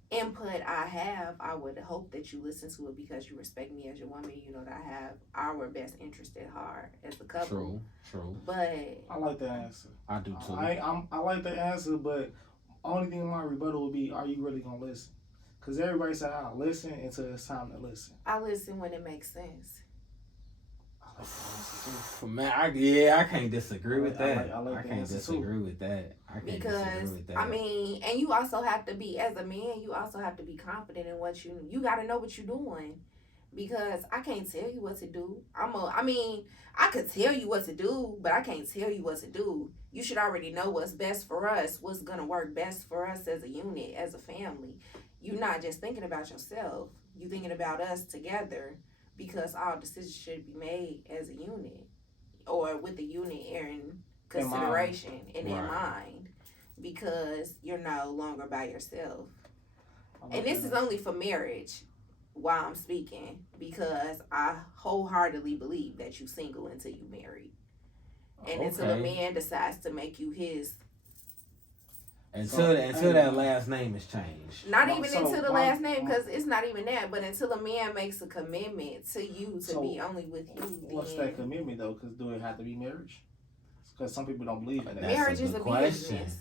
input I have, I would hope that you listen to it because you respect me as your woman. You know that I have our best interest at heart as a couple. True. But I like the answer. I do too. I like the answer, but only thing my rebuttal would be, are you really gonna listen? Because everybody say, I'll listen until it's time to listen. I listen when it makes sense. I like to listen too. Man, I can't disagree with that. I can't disagree with that. Because I mean, and you also have to be, as a man, you also have to be confident in what you got to know what you're doing. Because I can't tell you what to do. I could tell you what to do, but I can't tell you what to do. You should already know what's best for us, what's gonna work best for us as a unit, as a family. You're not just thinking about yourself. You're thinking about us together, because all decisions should be made as a unit, or with the unit in consideration and in mind, because you're no longer by yourself. And this is only for marriage while I'm speaking, because I wholeheartedly believe that you single until you married. And until a man decides to make you his. Until that last name is changed. Not even until the last name, because it's not even that, but until a man makes a commitment to you to be only with you. What's that commitment though? Because do it have to be marriage? Because some people don't believe in that. Marriage is a business.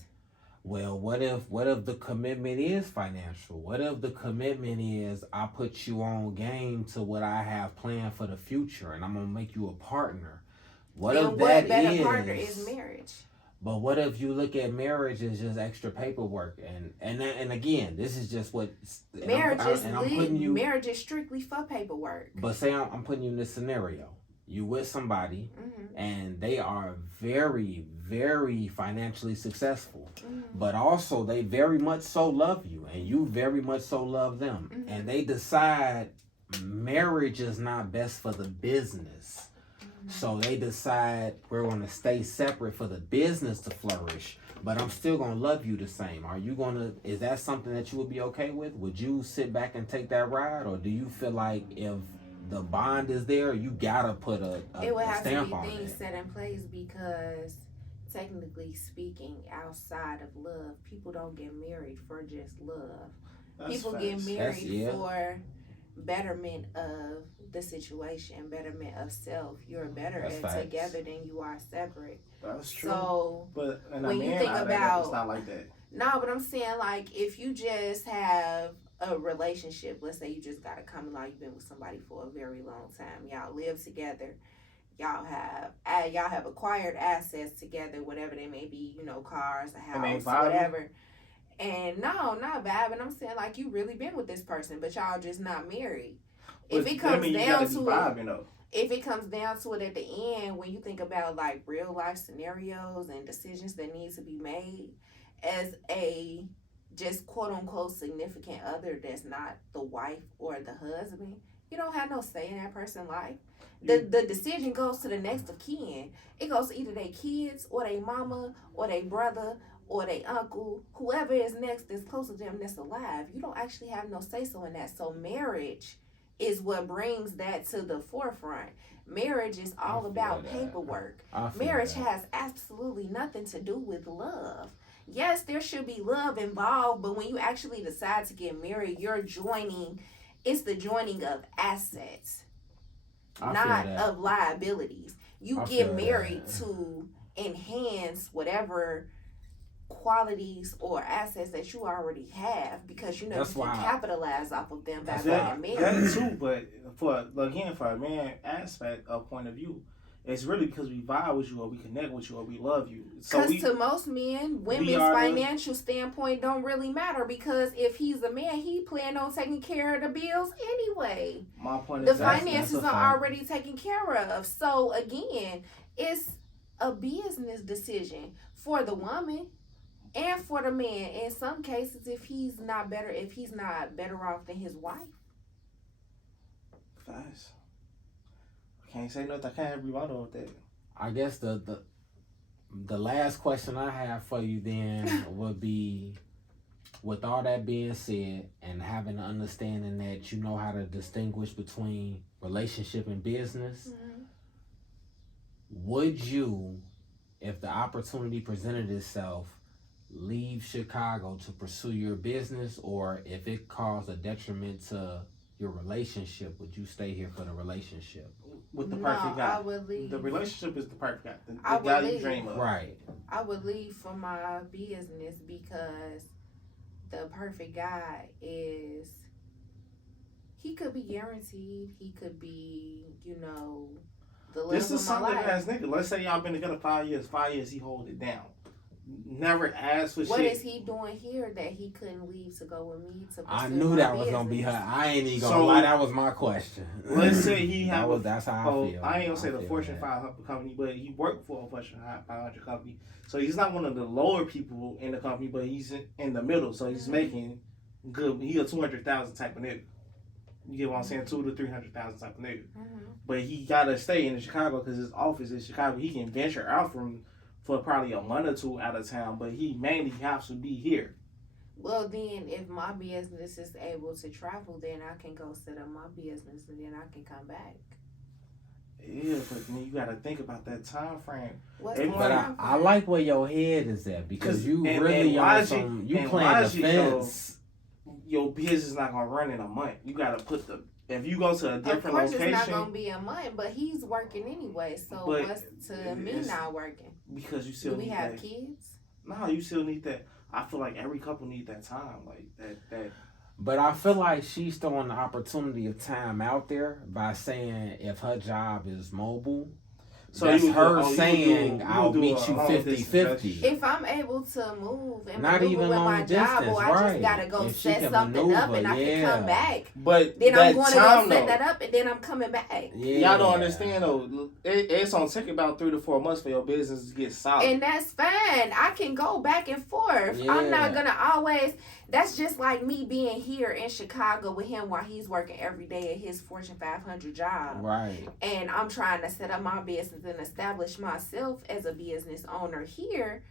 Well, what if the commitment is financial? What if the commitment is I put you on game to what I have planned for the future, and I'm gonna make you a partner? What if that is? Partner is marriage. But what if you look at marriage as just extra paperwork, and again, this is just what marriage is strictly for paperwork. But say I'm putting you in this scenario. You with somebody, and they are very, very financially successful, but also they very much so love you, and you very much so love them, and they decide marriage is not best for the business. So they decide we're going to stay separate for the business to flourish, but I'm still going to love you the same. Is that something that you would be okay with? Would you sit back and take that ride? Or do you feel like if the bond is there, you got to put a stamp on it? It would have to be things set in place, because technically speaking, outside of love, people don't get married for just love. People get married for betterment of the situation, betterment of self. You're better together than you are separate. That's true. So, but when you think about, it's not like that. No, but I'm saying, like, if you just have a relationship, let's say you just got a common law, you've been with somebody for a very long time, y'all live together, y'all have acquired assets together, whatever they may be, cars, a house, whatever. And no, not bad, but I'm saying, like, you really been with this person, but y'all just not married. If it comes down to it at the end, when you think about, like, real life scenarios and decisions that need to be made, as a just quote unquote significant other that's not the wife or the husband, you don't have no say in that person's life. The decision goes to the next of kin. It goes to either their kids or their mama or their brother or their uncle, whoever is next that's close to them that's alive. You don't actually have no say-so in that. So marriage is what brings that to the forefront. Marriage is all about paperwork. Marriage has absolutely nothing to do with love. Yes, there should be love involved, but when you actually decide to get married, it's the joining of assets, not of liabilities. You get married to enhance whatever qualities or assets that you already have, because you can capitalize off of them by being married. That too, but for a man aspect of point of view, it's really because we vibe with you, or we connect with you, or we love you. Because to most men, women's financial standpoint don't really matter, because if he's a man, he plan on taking care of the bills anyway. My point is the finances are already taken care of. So again, it's a business decision for the woman and for the man. In some cases, if he's not better off than his wife. Facts. Can't say nothing. I can't rebuttal with that. I guess the last question I have for you then would be, with all that being said, and having an understanding that you know how to distinguish between relationship and business, would you, if the opportunity presented itself, leave Chicago to pursue your business, or if it caused a detriment to your relationship, would you stay here for the relationship? With the perfect guy. I would leave. The relationship is the perfect guy. The guy you dream of. Right. I would leave for my business because the perfect guy is, he could be guaranteed. He could be, you know, the love This is of my solid life. ass nigga. Let's say y'all been together 5 years. 5 years he hold it down. Never asked for What shit. is he doing here that he couldn't leave to go with me to pursue I knew my that was gonna be her. business? I ain't even gonna So, lie. That was my question. Let's say he have that's how I feel. I ain't gonna say the feel Fortune that. 500 company, but he worked for a Fortune 500 company. So he's not one of the lower people in the company, but he's in the middle. So he's making good. He a 200,000 type of nigga. You get what I'm saying? 200,000 to 300,000 type of nigga. But he gotta stay in Chicago because his office is Chicago. He can venture out for probably a month or two out of town, but he mainly has to be here. Well, then, if my business is able to travel, then I can go set up my business and then I can come back. Yeah, but then you gotta think about that time frame. What's Hey, the But time I frame? like where your head is at because 'Cause- you and really on logic- some. You and playing logic, defense. Your business is not gonna run in a month. You gotta put if you go to a Of different course, location. it's not gonna be a month, but he's working anyway. So But what's to me it's- not working? Because you still Do we need have that. kids? No, you still need that. I feel like every couple need that time, like that. But I feel like she's throwing the opportunity of time out there by saying if her job is mobile. So That's you would her do- you saying would do I'll a meet you long 50-50. distance If I'm able to move and Not maneuver even with long my job, distance, or I just right. gotta go If she set can something up maneuver, and I can yeah. come back, But then that I'm going to time go set though, that up and then I'm coming back. Yeah. y'all don't understand though. It's gonna take about 3 to 4 months for your business to get solid. And that's fine. I can go back and forth. I'm not Yeah. gonna always. That's just like me being here in Chicago with him while he's working every day at his Fortune 500 job. Right. And I'm trying to set up my business and establish myself as a business owner here.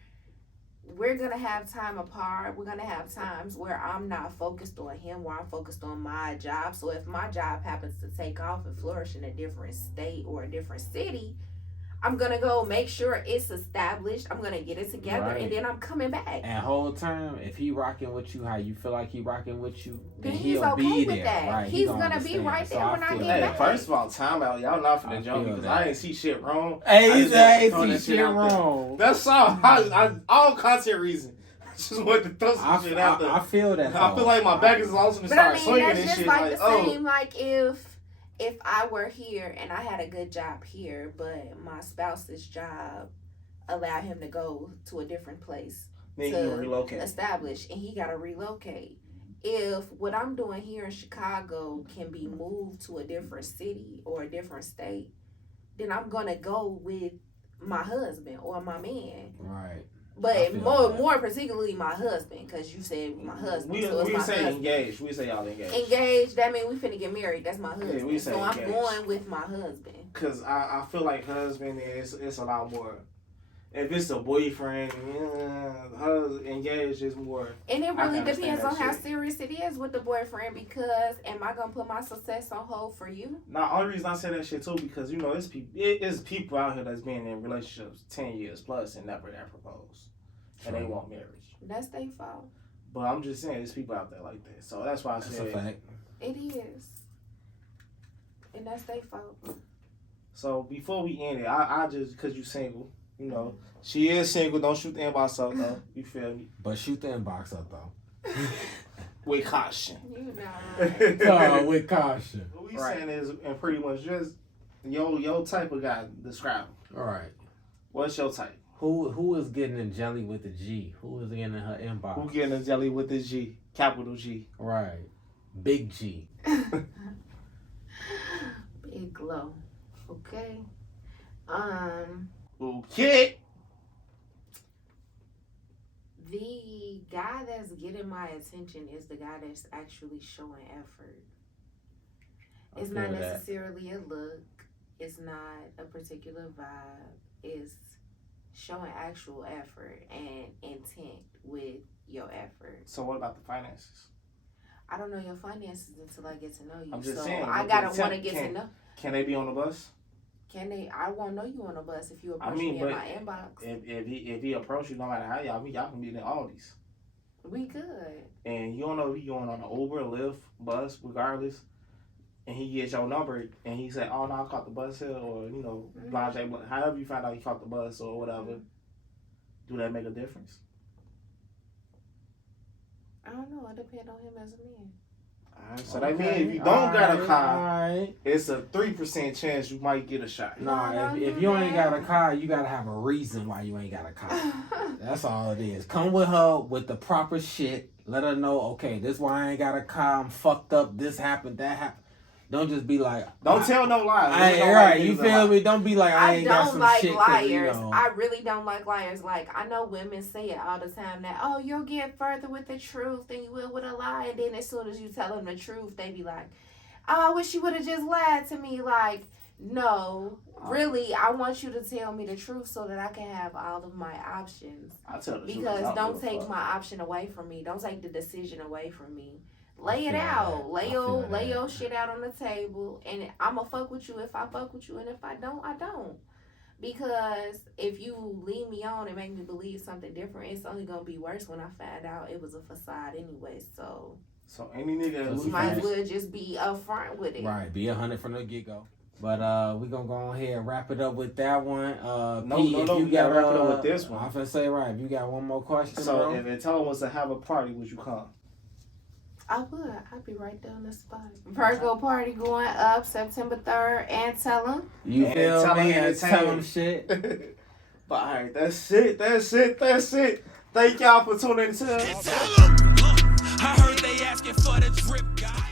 We're gonna have time apart. We're gonna have times where I'm not focused on him, where I'm focused on my job. So if my job happens to take off and flourish in a different state or a different city, I'm gonna go make sure it's established. I'm gonna get it together, Right. and then I'm coming back. And whole time, if he rocking with you, how you feel like he rocking with you, Then then he's he'll okay be with there. that. Right. He's gonna gonna be understand. right So there when I feel get Hey, back. first of all, time out. Y'all not I finna jump feel because that. I ain't see shit wrong. Hey, I he just said wanted to I throw ain't that see shit out there. wrong. That's all. I all content reason. I just wanted to throw some shit out there. I feel that. I feel like my back is also to But I start mean, swinging that's and just shit. like Like, the oh, same. Like if I were here and I had a good job here, but my spouse's job allowed him to go to a different place then you to relocate. establish, and he got to relocate. If what I'm doing here in Chicago can be moved to a different city or a different state, then I'm gonna go with my husband or my man. Right. I But feel more that. more particularly my husband, because you said my husband. We so it's my say husband. engaged. We say y'all engaged. Engaged, that means we finna get married. That's my husband. Yeah, we say so I'm engaged. going with my husband. Cause I feel like husband it's a lot more. If it's a boyfriend, engaged is more. And it I really can understand depends on that how shit. serious it is with the boyfriend, because am I gonna put my success on hold for you? Now, only reason I say that shit too because you know it's people out here that's been in relationships 10 years plus and never that propose, and they True. want marriage. That's their fault. But I'm just saying, there's people out there like that. So that's why I That's a said. fact. It is. And that's their fault. So before we end it, I just because you single, you know, she is single. Don't shoot the inbox up though. You feel me? But shoot the inbox up though. With caution. You know. No, with caution. What we Right. saying is, and pretty much just your type of guy. Describe. All right. What's your type? Who is getting a jelly with a G? Who is getting in her inbox? Who getting a jelly with the G? Capital G. Right. Big G. Big glow. Okay. Okay. The guy that's getting my attention is the guy that's actually showing effort. I It's feel not that. necessarily a look. It's not a particular vibe. It's showing actual effort and intent with your effort. So what about the finances? I don't know your finances until I get to know you. I'm just so saying, I but gotta tell- want to get to can- know. Can they be on the bus? Can they? I won't know you on a bus if you I approach mean, me in but my inbox. if he approach you, no matter how y'all can be in Aldi's. We good. And you don't know if he going on an Uber, Lyft, bus, regardless. And he gets your number and he said, "Oh no, I caught the bus here," or you know, blah blah blah. However you find out he caught the bus or whatever. Do that make a difference? I don't know. It depends on him as a man. Alright, so that means if you don't got a car, alright. it's a 3% chance you might get a shot. Nah, if you ain't got a car, you gotta have a reason why you ain't got a car. That's all it is. Come with her with the proper shit. Let her know, okay, this why I ain't got a car. I'm fucked up. This happened, that happened. Don't just be like, don't tell no lies. Right, you feel me? Don't be like, I ain't got some like shit. Liars. You know. I really don't like liars. Like, I know women say it all the time that, oh, you'll get further with the truth than you will with a lie. And then as soon as you tell them the truth, they be like, oh, I wish you would have just lied to me. Like, no, really, I want you to tell me the truth so that I can have all of my options. I tell the truth. Because don't take my option away from me. Don't take the decision away from me. Lay it out. Lay your shit out on the table. And I'ma fuck with you if I fuck with you. And if I don't, I don't. Because if you lead me on and make me believe something different, it's only gonna be worse when I find out it was a facade anyway. So any nigga you might as well just be upfront with it. Right, be 100 from the get-go. But we gonna go ahead and wrap it up with that one. No, you gotta wrap it up with this one. I'm finna say, right, if you got one more question. So bro? if AnTellEm was to have a party, would you come? I would. I'd be right there on the spot. Virgo party going up September 3rd. AnTellEm. You feel AnTellEm me? Entertainment. AnTellEm shit. But alright, that's it. Thank y'all for tuning in to I heard they asking for the drip guy.